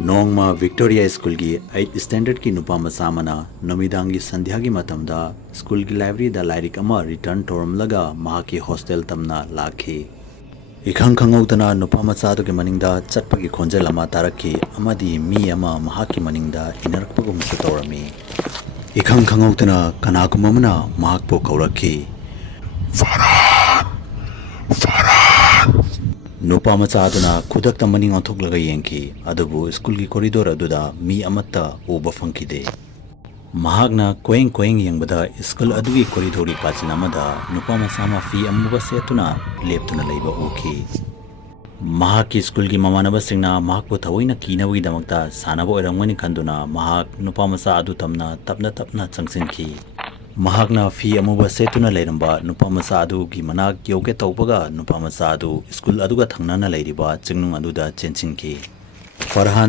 Nongma Victoria school की 8 standard की नुपा मसामना नमिदांगी संध्या की मतमदा स्कूल की लाइब्रेरी दा लाइरिक अमा रिटर्न तोरम लगा महाकी हॉस्टल तमना लाखी इखंग खंगौतना नुपा मचादु के मनिंगदा चटपगी खोंजेल अमा तारखी अमादी मी अमा महाकी मनिंगदा इनरकपगुम सतौरमी इखंग खंगौतना कनाकुममना महाकपो कौरखी नुपा मचादुना खुदक मनिंग ओंथोकलगा येंखी अदुबु स्कूल की कॉरिडोर अदुदा मी अमत्ता उबा फंखिदे महागना कोएंग कोएंग येंगबदा स्कूल अदुगी कॉरिडोरी काचिन अमदा नुपा मसामा फी अमुबा सेतुना लेप्तुना लेबा उखी महाकी स्कूल की ममानबसिंगना महाकपु थवैना कीनबगी दमकता सानबा ओइरंगमनि खंदुना महाक नुपा मसा अदु तमना तपना तपना चंगसिनखी महाकना फी अमुबा सेतुना लेरंबा नुपा मसा अदु की मनाक योगे तौबगा नुपा मसा अदु स्कूल अदुगा थंगनाना लेरिबा चिंगनुंग अदुदा चेंचिनखी फरहान